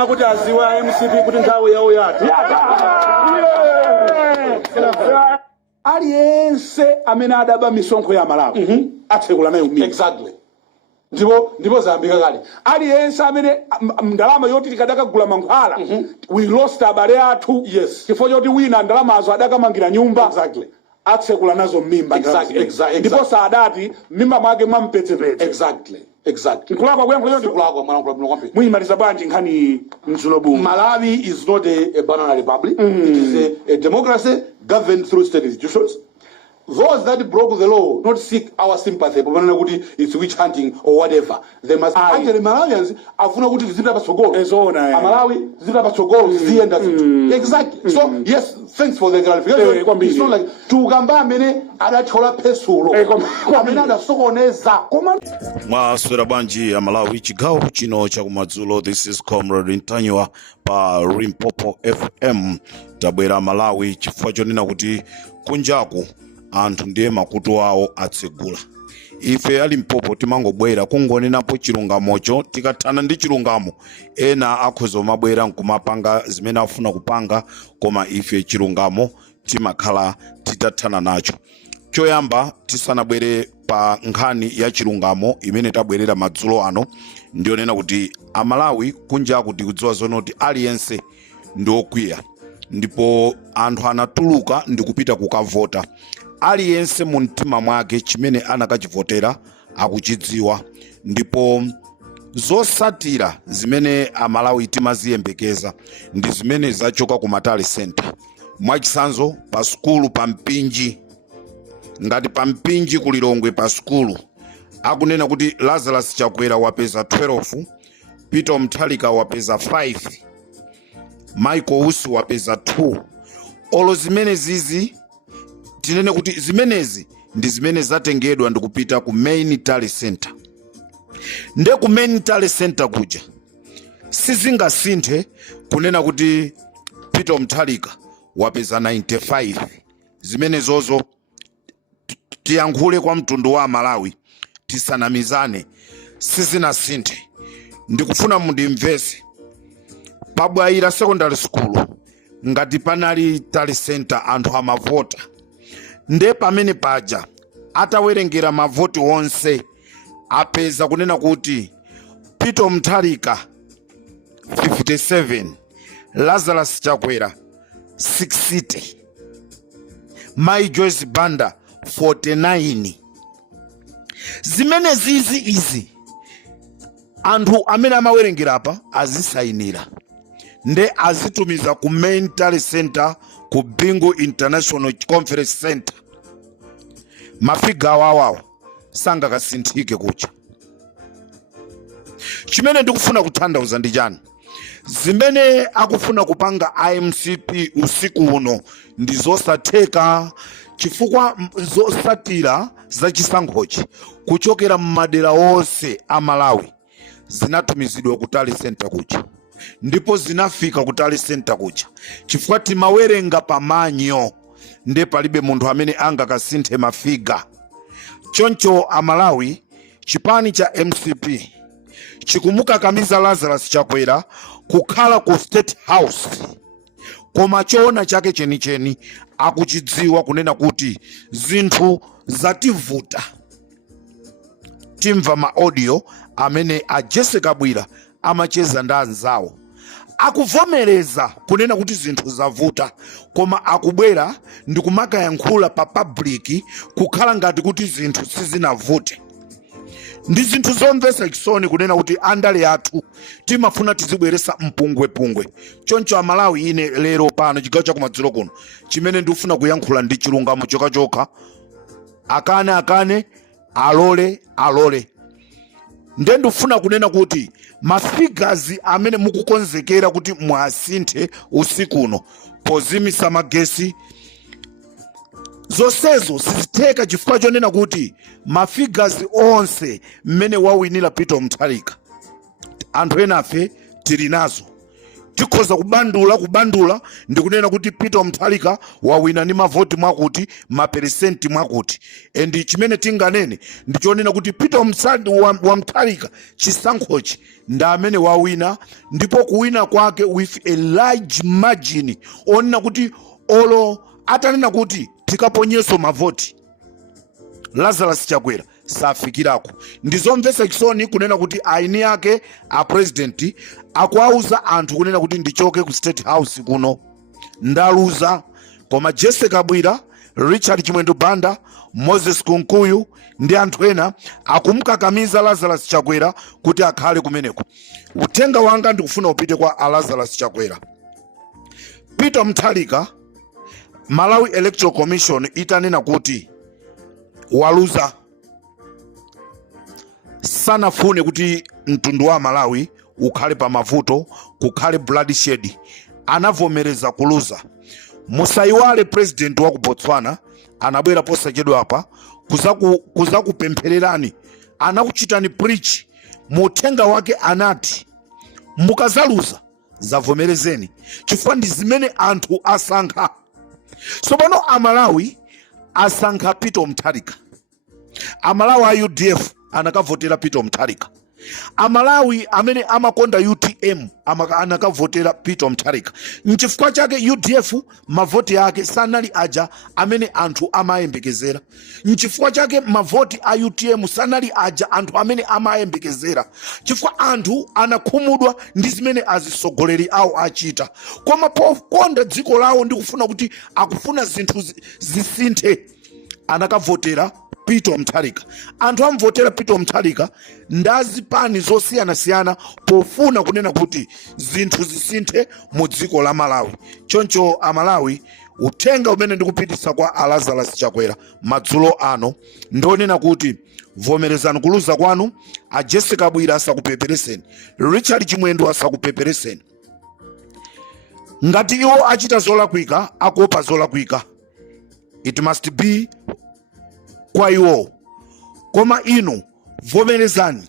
ndikufuna kuti aziwa MCP kuti nthawi yawo yati. Aliyense amene adaba misonkho ya Malawi atsekula nayo mimi. Exactly. Ndipo zambika kale. Aliyense amene ndalama yoti tikadakagula mankhwala we lost abale athu. Yes. Chifukwa choti wina ndalama azo adakamangira nyumba. Exactly. Atsekula nazo mimba. Exactly. Ndipo saadati mimba mwake mwampetsepetse. Exactly. Nkulakwa kwenkho yoti Nkulakwa mwana kwambiri. muyimaliza bwanji nkhani mzulobu. Malawi is not a banana republic. It is a democracy governed through state institutions. Those that broke the law not seek our sympathy, but it's witch hunting or whatever. They must actually Malawians afuna kuti zipita pasogolo. Malawi zipita pasogolo zienda. Exactly. So yes, thanks for the clarification. It's not like tukamba amene adathola pesulo. Amene adasokoneza. Mwaswera bwanji ya Malawi chigawo chino chakumadzulo. This is Comrade Ntanywa pa Limpopo FM. Tabwera Malawi chifukwa chonena kuti kunjaku anthu ndiye makutu awo atsegula. Ife Limpopo timangobwera kungonenapo chilungamocho tikathana ndi chilungamo ena akhoza mabwera nkumapanga zimene afuna kupanga koma ife chilungamo timakhala titathana nacho. Choyamba tisanabwere pa nkhani ya chilungamo imene tabwerera madzulo ano ndionena kuti Amalawi kunja kuti kudziwa zonoti aliyense ndiokwiya ndipo anthu anatuluka ndikupita kukavota. Aliyense mu mtima mwake chimene anakachivotera akuchidziwa ndipo zosatira zimene Amalawi timaziyembekeza ndi zimene zachoka ku Matale Center. Mwachisanzo pa skulu pa Mpinji, ngati pa Mpinji kulilongwe pa skulu akunena kuti Lazarus Chakwera wapeza 12, Peter Mutharika wapeza 5, Michael Usi wapeza 2. Olo zimene zizi tinene kuti zimenezi ndi zimene zatengedwa ndikupita ku Main Tally Center. Nde ku Main Tally Center kuja sizingasinthe kunena kuti Peter Mutharika wapeza 95. Zimene zozo tiyankhule kwa mtundu wa Malawi tisanamizane sizinasinthe. Ndikufuna mundimvese pabwaira secondary school ngati panali Tally Center anthu amavota nde pamene paja atawerengera mavoti onse apeza kunena kuti Peter Mutharika 57, Lazarus Chakwera 60, Mai Joyce Banda 49. Zimene izi anthu amene amawerengera apa azisayinira nde azitumiza ku Main Tally Center ku Bingu International Conference Center. Mafiga wawawa sanga kasinthike kucha. Chimene ndikufuna kutanthauza ndi chani? Zimene akufuna kupanga IMCP usiku uno ndi zosatheka chifukwa zosatira za chisankhochi kuchokera mmadera onse a Malawi zinatumizidwa ku Tally Center kucha. Ndipo zinafika ku Tally Center kucha chifukwa timawerenga pamanyo nde palibe munthu amene angakasinthe mafiga. Choncho Amalawi chipani cha MCP chikumukakamiza Lazarus Chakwera kukhala ku State House, koma choona chake chenicheni akuchidziwa kunena kuti zinthu zativuta. Timva ma audio amene a Jessica Bwira amacheza ndi anzawo akuvomereza kunena kuti zinthu zavuta, koma akubwera ndi kumakayankhula pa public kukhala ngati kuti zinthu sizinavute. Ndi zinthu zomvetsa chisoni kunena kuti andale athu timafuna tizibweresa mpungwepungwe. Choncho Amalawi ine lero pano chigawo chakumadzulo kuno chimene ndikufuna kuyankhula ndi chilungamo chokha akane alole. Nde ndikufuna kunena kuti mafigazi amene mukukonzekera kuti mwasinthe usiku uno pozimisa magesi zonsezo sizitheka chifukwa chonena kuti mafigazi onse mmene wawinira Peter Mutharika anthu enafe tili nazo. tikhoza kubandula ndikunena kuti Peter Mutharika wawina ni mavoti mwakuti maperesenti mwakuti, and chimene tinganene ndichonena kuti Peter Mutharika chisankhochi nda amene wawina, ndipo kuwina kwake with a large margin, onena kuti olo atanena kuti tikaponyeso mavoti Lazarus Chakwera safikirako. Ndizomvesa chisoni kunena kuti aini yake a president akuauza anthu kunena kuti ndichoke ku State House kuno ndaluza, koma Jessica Bwira, Richard Chimwendo Banda, Moses Kunkuyu ndi anthu ena akumkakamiza Lazarus Chakwera kuti akhale kumeneko. Uthenga wanga ndikufuna upite kwa Lazarus Chakwera. Peter Mutharika, Malawi Electoral Commission itanena kuti waluza, sanafune kuti mtundu wa Malawi ukhale pa mavuto, kukhale bloodshed, anavomereza kuluza. Musaiwale president wa ku Botswana anabwera posachedwa apa kuzakupemphererani, anakuchitani preach. Muthenga wake anati mukazaluza zavomerezeni, chifukwa ndi zimene anthu asankha. So pano Amalawi asankha Peter Mutharika. Amalawi a UDF anakavotera Peter Mutharika. Amalawi amene amakonda UTM anakavotera Peter Mutharika. Nchifukwa chake UDF mavoti yake sanali aja amene anthu amayembekezera. Nchifukwa chake mavoti a UTM sanali aja anthu amene amayembekezera. Chifukwa anthu anakhumudwa ndi zimene azisogoleri awo achita. Koma pokonda dziko lawo ndi kufuna kuti akufuna zinthu zisinthe, anakavotera Peter Mutharika. Anthu amvotera Peter Mutharika ndazipani zosiyana-siyana pofuna kunena kuti zinthu zisinthe mu dziko la Malawi. Choncho Amalawi, uthenga umene ndikupitisa kwa Lazarus Chakwera madzulo ano ndonena kuti vomerezani kuluza kwanu. A Jessica Bwira asakupepereseni, Richard Chimwendo asakupepereseni. Ngati iwo achita zolakwika, akuopa zolakwika, it must be kwa iwo. Koma inu vomerezani,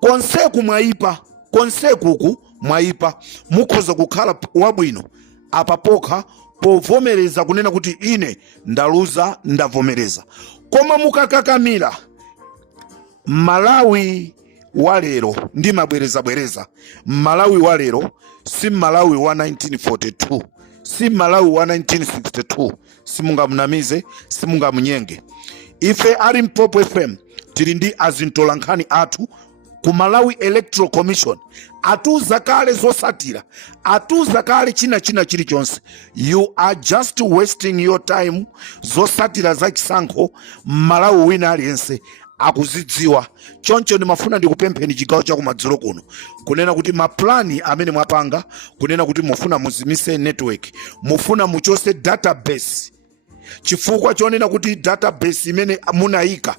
konseku mwaipa, konsekuku mwaipa, mukhoza kukhala wabwino apa pokha povomereza kunena kuti ine ndaluza, ndavomereza. Koma mukakakamira, Malawi walero ndi mabwereza, Malawi walero si Malawi wa 1942, si Malawi wa 1962. Simungamunamize, simungamunyenge. Ife ali Limpopo FM tili ndi azintolankhani athu ku Malawi Electoral Commission, atuza kale zosatira, atuza kale china chilichonse. You are just wasting your time. Zosatira za chisankho Malawi wina aliyense akuzidziwa. Choncho ndimafuna ndikupempheni chigawo cha kumadzulo kuno kunena kuti maplani amene mwapanga kunena kuti mufuna muzimise network, mufuna muchose database, chifukwa chonena kuti database imene munayika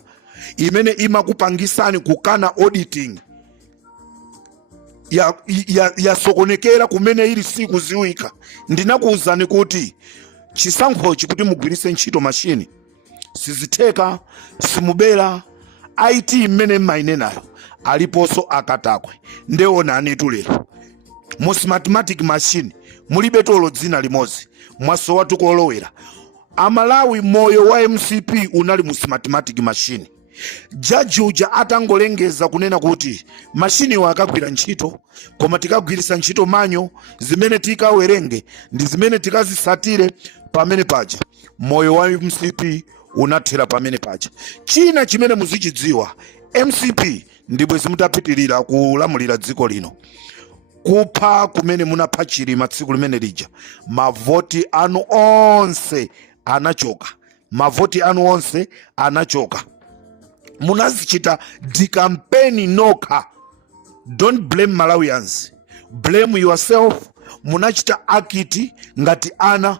imene imakupangisani kukana auditing yasokonekera kumene ili siku ziwika. Ndinakuwuzani kuti chisankhochi kuti mugwirise ntchito machine sizitheka, simubera. IT imene mmayinenayo aliponso akatakwe. Ndeonani tulero mu mathematic machine mulibe tolo dzina limodzi, mwasowa tukolowera. Amalawi moyo wa MCP unali mu mathematic machine. Jaji uja atangolengeza kunena kuti machine wakagwira ntchito, koma tikagwirisa ntchito manyo zimene tikawerenge ndi zimene tikazisatire pamene paja, moyo wa MCP unathera pamene paja. China chimene muzichidziwa, MCP ndibwe zimutapitirira kulamulira dziko lino. Kupha kumene munapha Chilima tsiku limene lija, mavoti anu onse anachoka, mavoti anu onse anachoka. Munazichita dikampeni nokha. Don't blame Malawians, blame yourself. Munachita akiti ngati ana.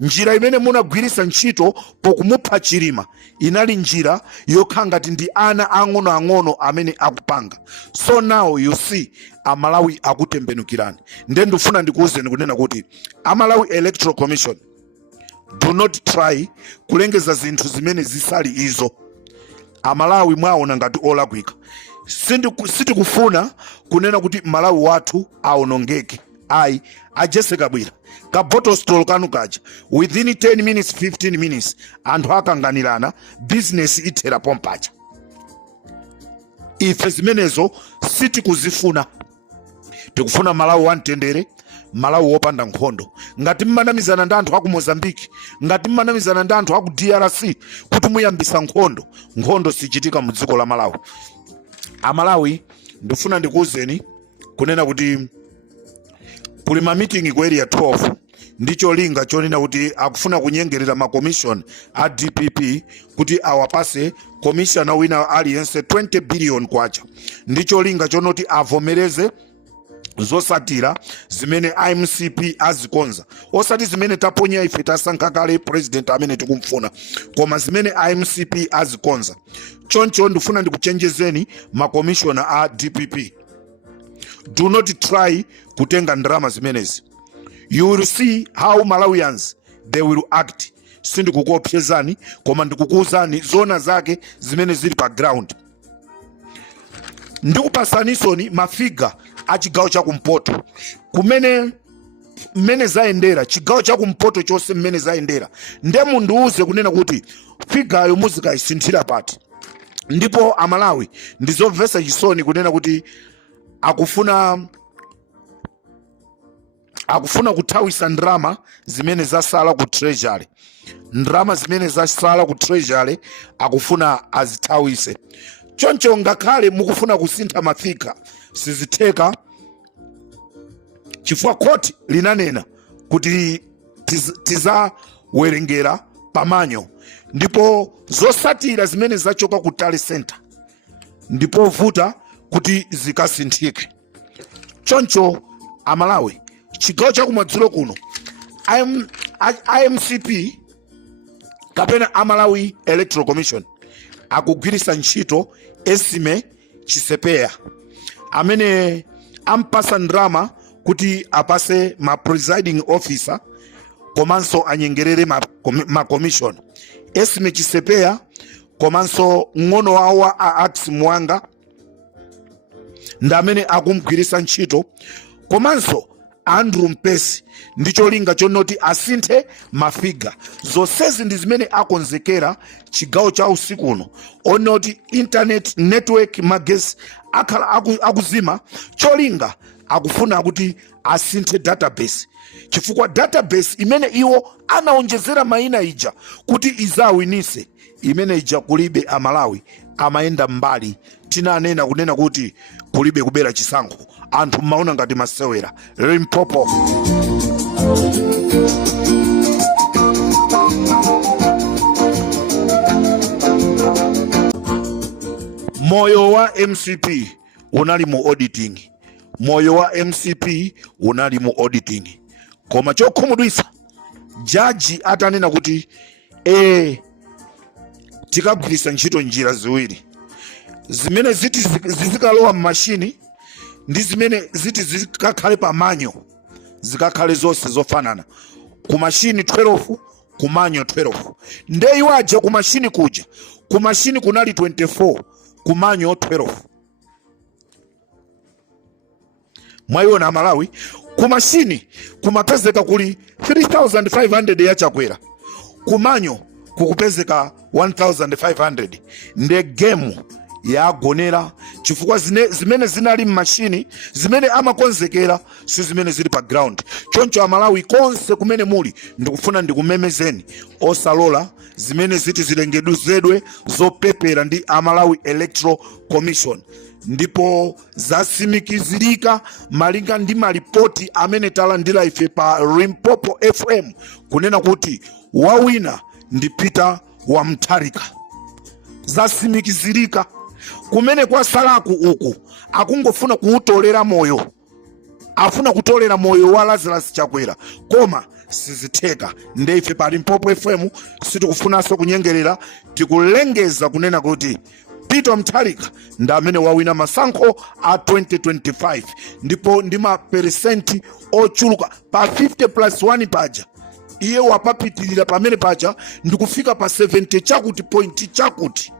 Njira imene munagwirisa ntchito pokumupha Chilima inali njira yokha ngati ndi ana ang'ono amene akupanga. So now you see Amalawi akutembenukirani. Ndiye ndifuna ndikuwuzeni kunena kuti Amalawi Electoral Commission, do not try kulengeza zinthu zimene zisali izo. Amalawi mwaona ngati olakwika. Sitikufuna kunena kuti Malawi wathu aonongeke. ayi ajese kabwera ka bottle store kanu kaja within 10 minutes 15 minutes anthu akanganirana business ithera pompacha. Ife zimenezo sitikuzifuna. Tikufuna Malawi wamtendere, Malawi wopanda nkhondo. Ngati mmanamizana ndi anthu aku Mozambique, ngati mmanamizana ndi anthu aku DRC kuti muyambisa nkhondo sichitika mu dziko la Malawi. Amalawi ndifuna ndikuwuzeni kunena kuti kuli ma meeting ku area 12 ndicho linga chonena kuti akufuna kunyengerera ma commission a DPP kuti awapase commissioner wina aliyense 20 billion kwacha. Ndicho linga chonoti avomereze zosatira zimene IMCP azikonza, osati zimene taponya ife tasankha kale president amene tikumfuna, koma zimene IMCP azikonza. Choncho ndifuna ndikuchenjezeni ma commissioner a DPP, do not try kutenga ndrama zimenezi. You will see how Malawians they will act. Sindikukuopsezani koma ndikukuuzani zona zake zimene zili pa ground. Ndikupasanisoni mafiga a chigawo chakumpoto kumene mmene zayendera, chigawo chakumpoto chose mmene zayendera, nde mundiuze kunena kuti figayo muzikayisinthira pati. Ndipo Amalawi ndizomvetsa chisoni kunena kuti akufuna kuthawisa ndrama zimene zasala ku treasury. Ndrama zimene zasala ku treasury akufuna azithawise. Choncho ngakhale mukufuna kusintha mafiga sizitheka, chifukwa koti linanena kuti tizawerengera pamanyo, ndipo zosatira zimene zachoka ku Tale Center ndipo vuta kuti zikasinthike. Choncho Amalawi, chigawo chakumadzulo kuno IMCP kapena Amalawi Electoral Commission akugwirisa ntchito Esime Chisepeya amene ampasa ndrama kuti apase ma presiding officer komanso anyengerere ma commission. Esime Chisepeya komanso ng'ono wawo a Ax Mwanga ndamene akumgwirisa ntchito, komanso Andrew Mpesi ndicho linga chonoti asinthe mafiga. Zonsezi ndi zimene akonzekera chigawo cha usiku uno onoti internet network magesi akhala akuzima. Cholinga akufuna kuti asinthe database, chifukwa database imene iwo anaonjezera mayina ija kuti izawinise imene ija kulibe. Amalawi amayenda mbali, tinanena kunena kuti kulibe kubera chisankho, anthu maona ngati masewera. Limpopo moyo wa MCP unali mu auditing, moyo wa MCP unali mu auditing, koma chokhumudwisa jaji atanena kuti tikagwirisa ntchito njira ziwiri, zimene ziti zizikalowa mmashini ndi zimene ziti zikakhale pamanyo, zikakhale zonse zofanana. Kumashini 12 kumanyo 12. Nde iwaja kumashini kuja, kumashini kunali 24 kumanyo 12. Mwaiona Amalawi, kumashini kumapezeka kuli 3500 ya chakwera, kumanyo kukupezeka 1500. Nde game yagonera chifukwa zimene zinali mmashini zimene amakonzekera si zimene zili pa ground. Choncho Amalawi konse kumene muli ndikufuna ndikumemezeni osalola zimene ziti zilengeduzedwe zopepera ndi Amalawi Electoral Commission, ndipo zasimikizirika malinga ndi malipoti amene talandira ife pa Limpopo FM kunena kuti wawina ndi Peter Wamtharika. Zasimikizirika kumene kwa salaku uku akungofuna kuutolera moyo, afuna kutolera moyo wa Lazarus Chakwera, koma sizitheka. Nde ife pa Limpopo FM sitikufunanso kunyengerera, tikulengeza kunena kuti Peter Wamtharika nda amene wawina masankho a 2025, ndipo ndi maperesenti ochuluka pa 50+1 paja. Iye wapapitirira pamene paja ndikufika pa 70 chakuti point chakuti.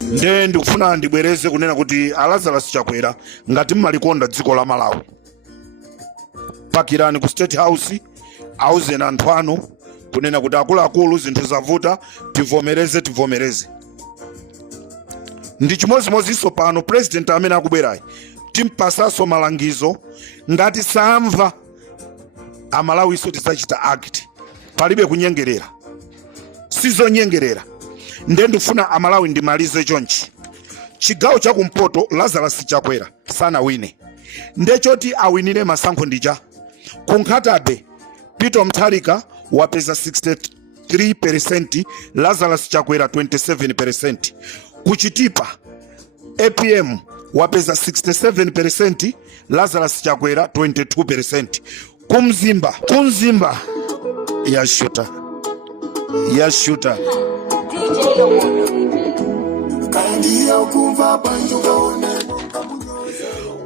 Nde ndikufuna ndibwereze kunena kuti Lazarus Chakwera ngati mmalikonda dziko la Malawi, pakirani ku State House auzeni anthu anu kunena kuti akuluakulu zinthu zavuta, tivomereze. Ndi chimodzimodzinso pano president amene akubwerayi timpasaso malangizo ngati samva amalawiso tidzachita act, palibe kunyengerera, sizonyengerera. Nde ndifuna amalawi ndimalize chonchi. Chigawo chakumpoto Lazarus Chakwera sanawine, ndechoti awinire masankho ndija. Kunkhatabe Peter Mutharika wapeza 63%, Lazarus Chakwera 27%. Kuchitipa APM wapeza 67%, Lazarus Chakwera 22%. Kumzimba yashuta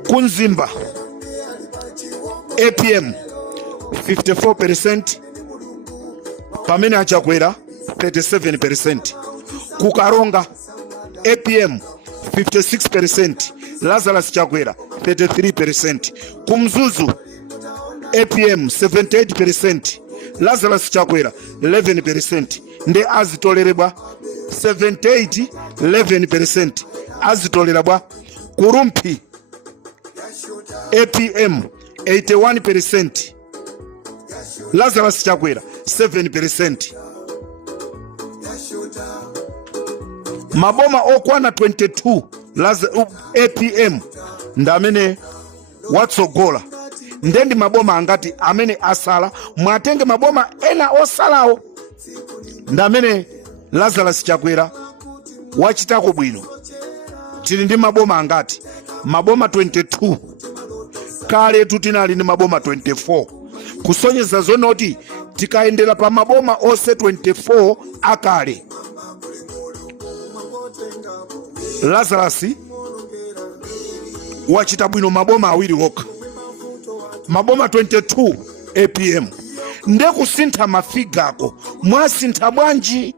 Kunzimba APM 54%, pamene Chakwera 37%. Kukaronga APM 56%, Lazarus Chakwera 33%. Kumzuzu APM 78%, Lazarus Chakwera 11%. Nde azitolerebwa 78-11% azitolerebwa. Kurumpi APM 81%, Lazarus Chakwera 7%. Maboma okwana 22 APM ndamene watsogola. Ndendi maboma angati amene asala, mwatenge maboma ena osalawo ndamene Lazarus Chakwera wachitako bwino. Tili ndi maboma angati? Maboma 22. Kale tutinali ndi maboma 24. Kusonyeza zonoti tikaendera pa maboma ose 24 akale, Lazarus wachita bwino maboma awiri okha. Maboma 22 APM. Nde kusintha mafigako mwasintha bwanji?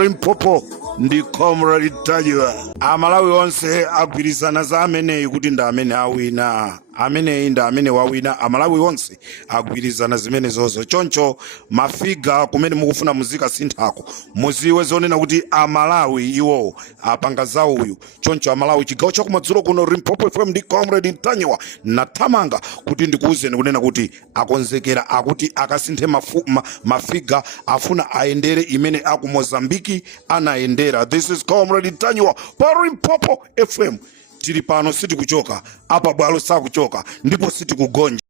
Limpopo ndi Comrade Tajiwa. Amalawi onse agwirizana za ameneyi kuti ndi amene awina. Ameneyi ndi amene wawina. Amalawi onse agwirizana zimene zozo. Choncho mafiga kumene mukufuna muzika sinthako, muziwe zonena kuti Amalawi iwo apanga za uyu. Choncho Amalawi chigawo chakumadzulo kuno Limpopo FM ndi Comrade Tajiwa nathamanga kuti ndikuuzeni kunena kuti akonzekera akuti akasinthe mafiga afuna aendere imene aku Mozambiki anaendera. This is Comrade Tajiwa pa Limpopo FM. Tili pano siti kuchoka, apa bwalo sakuchoka, ndipo siti kugonja.